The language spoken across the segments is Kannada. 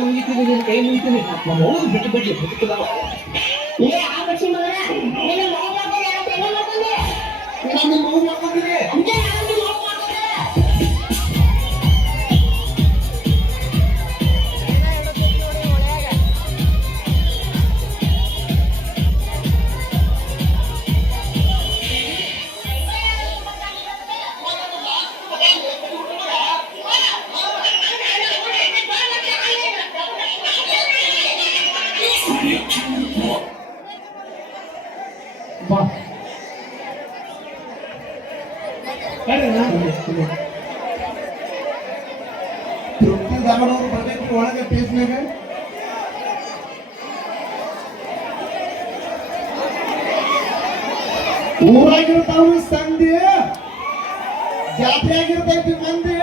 ಮುಗಿತೀನಿ ನಿನ್ ಕೈ ಮುಗಿತೀನಿ ನಮ್ಮ ಅವ್ರು ಬಿಟ್ಟು ಬಿಡ್ಲಿ ಬದುಕಿದಾವ ಏ ಆ ಬಚ್ಚಿ ಮಗನ ನೀನು ಮಗು ಮಾಡ್ಕೊಂಡೆ ಯಾರು ತೆಗೆ ಮಾಡ್ಕೊಂಡೆ ನಾನು ನಿಮ್ಮ ಅವ್ರು ಮಾಡ್ಕೊಂಡಿದ್ದೆ ಅಂಜೆ ನಾನು ನಿಮ್ಮ ಮಗು ಮಾಡ್ಕೊಂಡೆ ಬಾ ತೃಪ್ತಿ ದಾಮನವ್ರು ಬರ್ಬೇಕು ಒಳಗೆ ಟೇಸ್ಟ್ನಾಗ ಊರಾಗಿರ್ತಾವ ಸಂಧಿ ಜಾತ್ರೆ ಆಗಿರ್ತೈತಿ ಮಂದಿ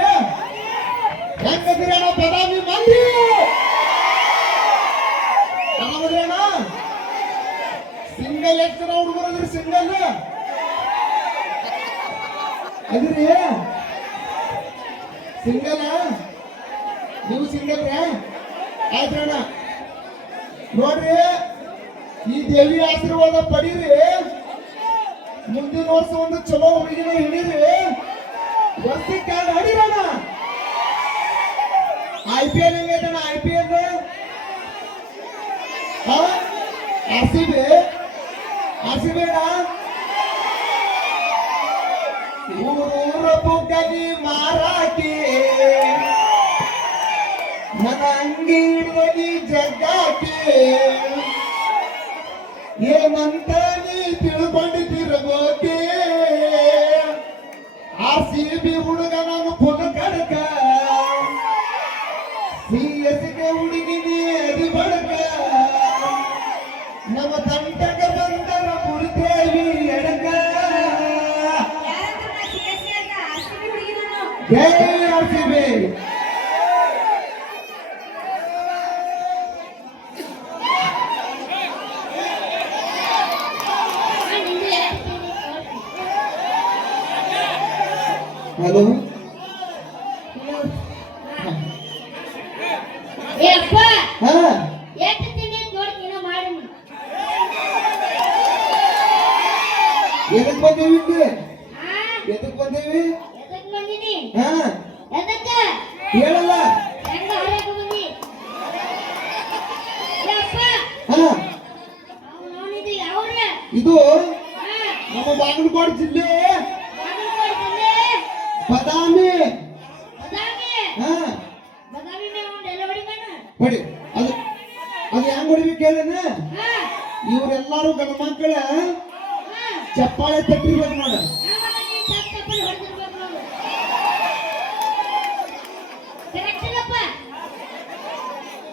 ಹೆಂಗದಿರಣ ಬದಾಮಿ ಮಂದಿ ಆರಾಮದ್ರಣ ಸಿಂಗಲ್ ಎಷ್ಟು ಜನ ಹುಡುಗರದ್ರಿ ಸಿಂಗಲ್ ಅದ್ರಿ ಸಿಂಗಲ್ ನೀವು ಸಿಂಗಲ್ ಆಯ್ತ್ರಣ್ಣ ನೋಡ್ರಿ ಈ ದೇವಿ ಆಶೀರ್ವಾದ ಪಡೀರಿ ಮುಂದಿನ ವರ್ಷ ಒಂದು ಚಲೋ ಹುಡುಗಿನ ಹಿಡೀರಿ ವರ್ಷಕ್ಕೆ ಅಡಿರಣ್ಣ IPL ಹೆಂಗೈತಣ್ಣ IPL RCB ಊರ ಬುಗ್ಗನಿ ಮಾರಾಕಿ ನನ್ನ ಅಂಗಿ ಹಿಡ್ದನಿ ಜಗ್ಗಾಕಿ ಏನಂತ ನೀ ತಿಳ್ಕೊಂಡಿದ್ದಿರಬೋಕೆ RCB ಹುಡುಗ ನಾನು ಫುಲ್ ಕಡಕ CSK ಹುಡುಗಿನಿ ಅದಿ ಬಡಕ ನಮ್ಮ ತಂಟಕ ಬಂದರ ಮುರುದೇವಿ ಎಡಕ ಜೈ RCB ಹಲೋ ಏ ಅಪ್ಪ ಹಾ ಎಷ್ಟು ತಿಂಡಿ ನೋಡಿ ಏನೋ ಮಾಡಿ ಎದಕ್ ಬಂದೇವಿ ಹಾ ಎದಕ್ ಬಂದೇವಿ ಎದಕ್ಕೆ ಬಂದಿನಿ ಹಾ ಎದಕ್ಕೆ ಹೇಳಲ್ಲ ಹೆಂಗ ಹರಕ್ಕೆ ಬಂದಿ ಏ ಅಪ್ಪ ಹಾ ಅವ್ನು ನೋಡಿದ್ದು ಯಾವ್ರೆ ಇದು ಹಾ ನಮ್ಮ ಬಾಗಲಕೋಟೆ ಜಿಲ್ಲೆ ಬಾಗಲಕೋಟೆ ಬದಾಮಿ ಬದಾಮಿ ಹಾ ಬದಾಮಿ ಮೇಲೆ ಒಂದು ಡೆಲಿವರಿ ಬೇಡ ನೋಡಿ ಅದು ಅದು ಹೆಂಗ್ ಹೊಡಿಬೇಕು ಹೇಳೇನ ಹಾ ಇವರೆಲ್ಲರೂ ಗಂಡ ಮಕ್ಕಳ ಹಾ ಚಪ್ಪಾಳೆ ತಟ್ಟಿರ್ಬೇಕು ನೋಡ ನಮ್ಮನೆ ತಪ್ಪು ಹೊಡೆದಿರ್ಬೇಕು ನಾವು ಕರೆಕ್ಟ್ ಅಪ್ಪ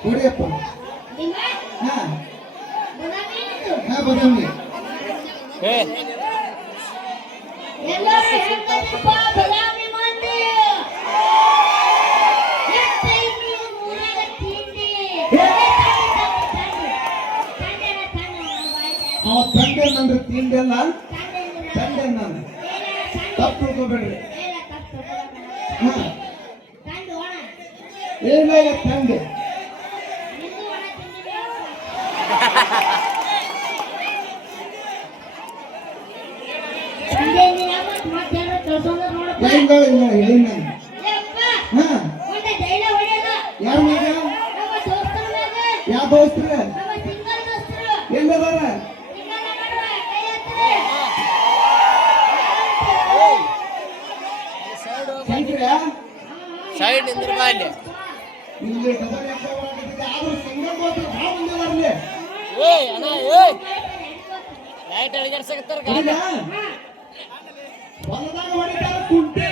ಹೊಡಿಯಪ್ಪ ನಿಮ್ಮ ಹಾ ಬದಾಮಿ ಏನಿದು ಹಾ ಬದಾಮಿ ಎಲ್ಲರೂ ಹೆಂಗದಿಪ್ಪ ಬದಾಮಿ ಮಂದಿ ಎಷ್ಟೈತಿ ಊರಾಗ ತಿಂಡಿ ಅವ ತಂದೆ ನಂದ್ರೆ ತಿಂದೆಲ್ಲ ತಂದೆ ನಾನು ತಪ್ಪು ತಿಳ್ಕೊಬೇಡ್ರಿ ಹಾ ಏನ ತಂದೆ ಹೆಂಗ ಹೇಳಿ ನಾನು ಹಾ ಯಾರ ಮ್ಯಾಗ ಯಾವ ದೋಸ್ತ್ರ ಎಲ್ಲದಾರ ಶಂಕರ ಸೈಡ್ ನಿಂದ್ರ ಬಾ ಅಲ್ಲಿ ಇಲ್ಲಿ ಡಬಲ್ ಯಾಕೆ ಬರಾಕತ್ತಿದೆ ಆದ್ರೂ ಸಿಂಗಲ್ ಮಾತ್ರ ಭಾಳ ಮಂದಿ ಅದಾರಲ್ಲಿ ಏಯ್ ಅಣ್ಣ ಏಯ್ ಲೈಟ್ ಅಳಿಗಾಡ್ಸಕತ್ತಾರ ಗಾಡಿ ಹೊಲದಾಗ ಹೊಡಿತಾರ ಕುಂಟೆ